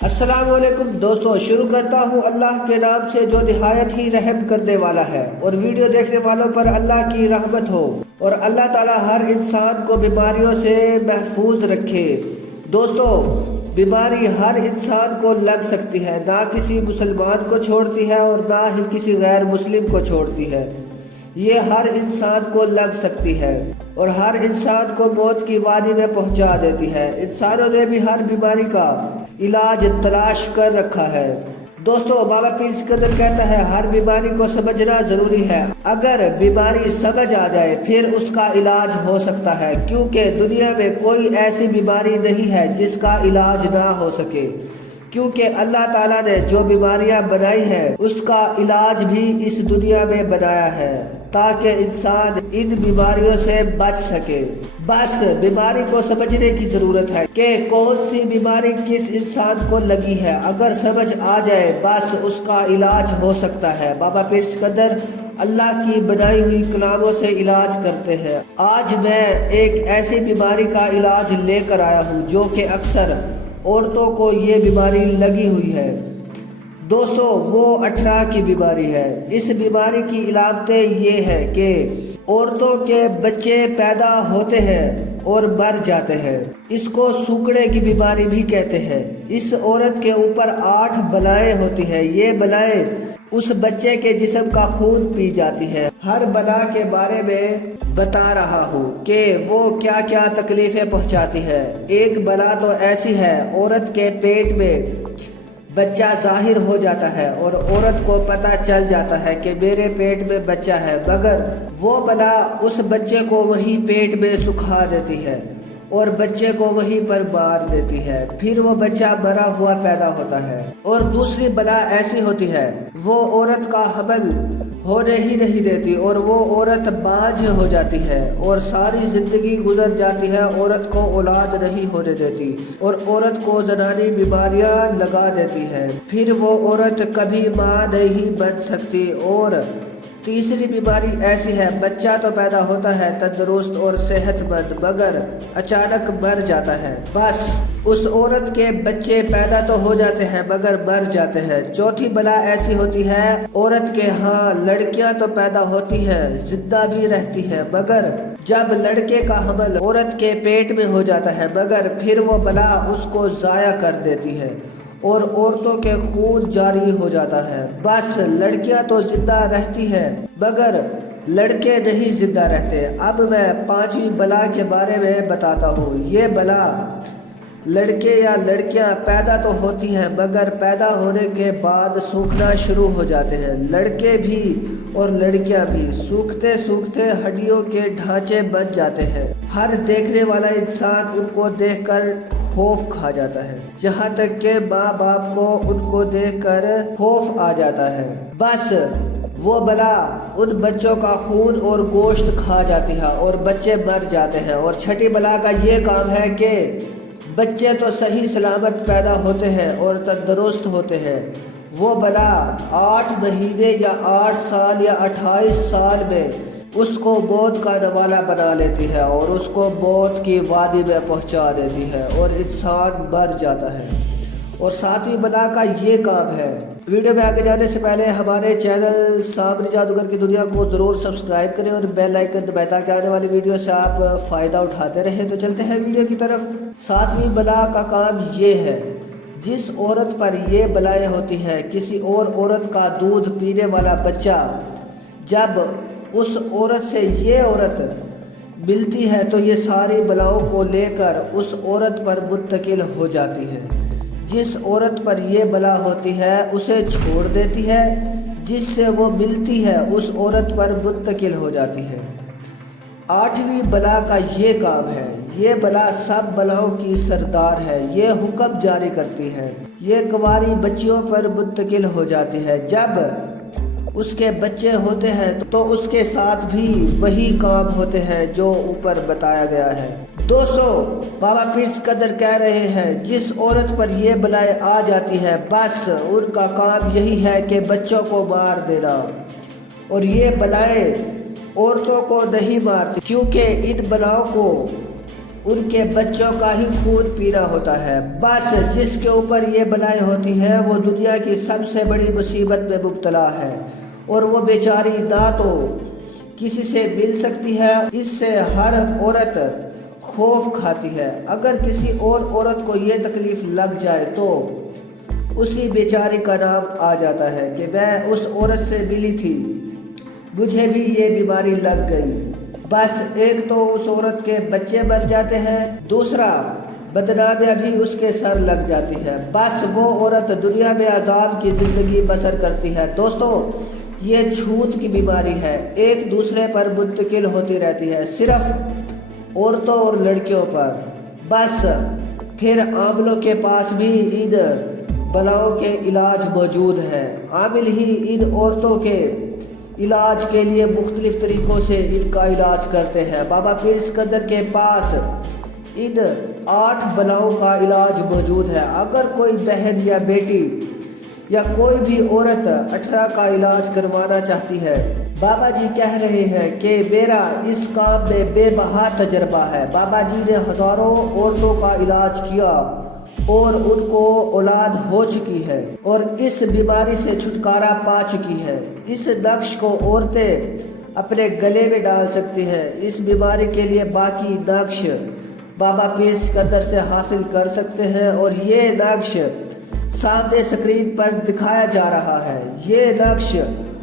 अस्सलाम वालेकुम दोस्तों, शुरू करता हूँ अल्लाह के नाम से जो निहायत ही रहम करने वाला है। और वीडियो देखने वालों पर अल्लाह की रहमत हो और अल्लाह ताला हर इंसान को बीमारियों से महफूज रखे। दोस्तों, बीमारी हर इंसान को लग सकती है, ना किसी मुसलमान को छोड़ती है और ना ही किसी गैर मुस्लिम को छोड़ती है। ये हर इंसान को लग सकती है और हर इंसान को मौत की वादी में पहुंचा देती है। इंसानों ने भी हर बीमारी का इलाज तलाश कर रखा है। दोस्तों, बाबा पीर सिकंदर कहता है हर बीमारी को समझना जरूरी है। अगर बीमारी समझ आ जाए फिर उसका इलाज हो सकता है, क्योंकि दुनिया में कोई ऐसी बीमारी नहीं है जिसका इलाज ना हो सके। क्योंकि अल्लाह ताला ने जो बीमारियां बनाई है उसका इलाज भी इस दुनिया में बनाया है ताकि इंसान इन बीमारियों से बच सके। बस बीमारी को समझने की जरूरत है कि कौन सी बीमारी किस इंसान को लगी है। अगर समझ आ जाए बस उसका इलाज हो सकता है। बाबा पीर सिकंदर अल्लाह की बनाई हुई कलामों से इलाज करते हैं। आज मैं एक ऐसी बीमारी का इलाज लेकर आया हूँ जो कि अक्सर औरतों को ये बीमारी लगी हुई है। दोस्तों, वो अठरा की बीमारी है। इस बीमारी की इलामतें ये है कि औरतों के बच्चे पैदा होते हैं और मर जाते हैं। इसको सूखड़े की बीमारी भी कहते हैं। इस औरत के ऊपर 8 बलाएं होती हैं। ये बलाएं उस बच्चे के जिस्म का खून पी जाती है। हर बला के बारे में बता रहा हूँ कि वो क्या क्या तकलीफें पहुँचाती है। एक बला तो ऐसी है, औरत के पेट में बच्चा जाहिर हो जाता है और औरत को पता चल जाता है कि मेरे पेट में बच्चा है, मगर वो बला उस बच्चे को वहीं पेट में सुखा देती है और बच्चे को वहीं पर मार देती है। फिर वो बच्चा मरा हुआ पैदा होता है। और दूसरी बला ऐसी होती है, वो औरत का हमल होने ही नहीं देती और वो औरत बांझ हो जाती है और सारी जिंदगी गुजर जाती है। औरत को औलाद नहीं होने देती और औरत को जनानी बीमारियां लगा देती है। फिर वो औरत कभी माँ नहीं बन सकती। और तीसरी बीमारी ऐसी है, बच्चा तो पैदा होता है तंदुरुस्त और सेहतमंद, मगर अचानक मर जाता है। बस उस औरत के बच्चे पैदा तो हो जाते हैं मगर मर जाते हैं। चौथी बला ऐसी होती है, औरत के लड़कियां तो पैदा होती हैं, जिंदा भी रहती हैं, मगर जब लड़के का हमल औरत के पेट में हो जाता है मगर फिर वो बला उसको जाया कर देती है और औरतों के खून जारी हो जाता है। बस लड़कियां तो जिंदा रहती हैं मगर लड़के नहीं जिंदा रहते। अब मैं 5वीं बला के बारे में बताता हूँ। ये बला लड़के या लड़कियां पैदा तो होती हैं मगर पैदा होने के बाद सूखना शुरू हो जाते हैं। लड़के भी और लड़कियां भी सूखते सूखते हड्डियों के ढांचे बन जाते हैं। हर देखने वाला इंसान उनको देखकर खौफ खा जाता है, यहाँ तक कि माँ बाप को उनको देखकर खौफ आ जाता है। बस वो बला उन बच्चों का खून और गोश्त खा जाती है और बच्चे मर जाते हैं। और छठी बला का ये काम है कि बच्चे तो सही सलामत पैदा होते हैं और तंदुरुस्त होते हैं। वो बला 8 महीने या 8 साल या 28 साल में उसको मौत का नवाला बना लेती है और उसको मौत की वादी में पहुंचा देती है और इंसान मर जाता है। और 7वीं बला का ये काम है। वीडियो में आगे जाने से पहले हमारे चैनल सामरी जादूगर की दुनिया को ज़रूर सब्सक्राइब करें और बेल आइकन दबाएं ताकि आने वाली वीडियो से आप फ़ायदा उठाते रहें। तो चलते हैं वीडियो की तरफ। 7वीं बला का काम ये है, जिस औरत पर ये बलाएं होती हैं, किसी और औरत का दूध पीने वाला बच्चा जब उस औरत से ये औरत मिलती है तो ये सारी बलाओं को लेकर उस औरत पर मुंतकिल हो जाती है। जिस औरत पर ये बला होती है उसे छोड़ देती है, जिससे वो मिलती है उस औरत पर मुंतकिल हो जाती है। 8वीं बला का ये काम है। ये बला सब बलाओं की सरदार है। ये हुक्म जारी करती है, ये कुंवारी बच्चियों पर मुंतकिल हो जाती है। जब उसके बच्चे होते हैं तो उसके साथ भी वही काम होते हैं जो ऊपर बताया गया है। दोस्तों, बाबा पीर सिकंदर कह रहे हैं जिस औरत पर ये बलाएं आ जाती है बस उनका काम यही है कि बच्चों को मार देना। और ये बलाएं औरतों को नहीं मारती, क्योंकि इन बलाओं को ان کے بچوں کا ہی خون پینا ہوتا ہے۔ بس جس کے اوپر یہ بلائیں ہوتی ہیں وہ دنیا کی سب سے بڑی مصیبت میں مبتلا ہے، اور وہ بیچاری نہ تو کسی سے مل سکتی ہے، اس سے ہر عورت خوف کھاتی ہے۔ اگر کسی اور عورت کو یہ تکلیف لگ جائے تو اسی بیچاری کا نام آ جاتا ہے کہ میں اس عورت سے ملی تھی، مجھے بھی یہ بیماری لگ گئی۔ بس ایک تو اس عورت کے بچے مر جاتے ہیں، دوسرا بدنامیاں بھی اس کے سر لگ جاتی ہے۔ بس وہ عورت دنیا میں عذاب کی زندگی بسر کرتی ہے۔ دوستو، یہ چھوت کی بیماری ہے، ایک دوسرے پر منتقل ہوتی رہتی ہے، صرف عورتوں اور لڑکیوں پر۔ بس پھر عاملوں کے پاس بھی ان بلاؤں کے علاج موجود ہیں، عامل ہی ان عورتوں کے علاج کے لیے مختلف طریقوں سے ان کا علاج کرتے ہیں۔ بابا پیر سکندر کے پاس ان 8 بلاؤں کا علاج موجود ہے۔ اگر کوئی بہن یا بیٹی یا کوئی بھی عورت 18 کا علاج کروانا چاہتی ہے، بابا جی کہہ رہے ہیں کہ میرا اس کام میں بے بہا تجربہ ہے۔ بابا جی نے ہزاروں عورتوں کا علاج کیا اور ان کو اولاد ہو چکی ہے اور اس بیماری سے چھٹکارا پا چکی ہے۔ اس نقش کو عورتیں اپنے گلے میں ڈال سکتی ہیں۔ اس بیماری کے لیے باقی نقش بابا پیر سکندر سے حاصل کر سکتے ہیں، اور یہ نقش سامنے سکرین پر دکھایا جا رہا ہے۔ یہ نقش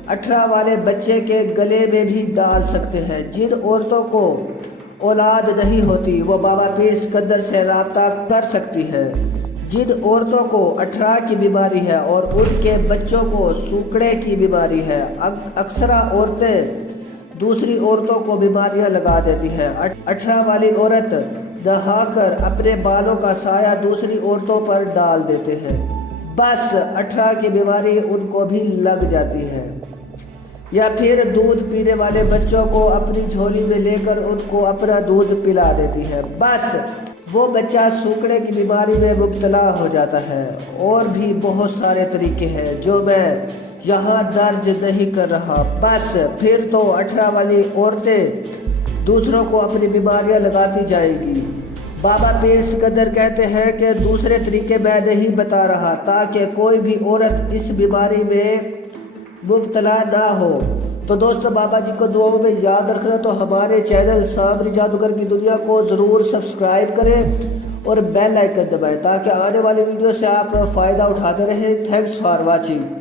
18 والے بچے کے گلے میں بھی ڈال سکتے ہیں۔ جن عورتوں کو اولاد نہیں ہوتی وہ بابا پیر سکندر سے رابطہ کر سکتی ہے۔ جن عورتوں کو 18 کی بیماری ہے اور ان کے بچوں کو سوکڑے کی بیماری ہے، اکثر عورتیں دوسری عورتوں کو بیماریاں لگا دیتی ہیں۔ 18 والی عورت نہا کر اپنے بالوں کا سایہ دوسری عورتوں پر ڈال دیتے ہیں، بس 18 کی بیماری ان کو بھی لگ جاتی ہے۔ یا پھر دودھ پینے والے بچوں کو اپنی جھولی میں لے کر ان کو اپنا دودھ پلا دیتی ہے، بس وہ بچہ سوکڑے کی بیماری میں مبتلا ہو جاتا ہے۔ اور بھی بہت سارے طریقے ہیں جو میں یہاں درج نہیں کر رہا۔ بس پھر تو 18 والی عورتیں دوسروں کو اپنی بیماریاں لگاتی جائیں گی۔ بابا پیر سکندر کہتے ہیں کہ دوسرے طریقے میں نہیں بتا رہا تاکہ کوئی بھی عورت اس بیماری میں مبتلا نہ ہو۔ تو دوستو، بابا جی کو دعاؤں میں یاد رکھنا، تو ہمارے چینل سامری جادوگر کی دنیا کو ضرور سبسکرائب کریں اور بیل آئیکن دبائیں تاکہ آنے والی ویڈیو سے آپ فائدہ اٹھاتے رہیں۔ Thanks for watching.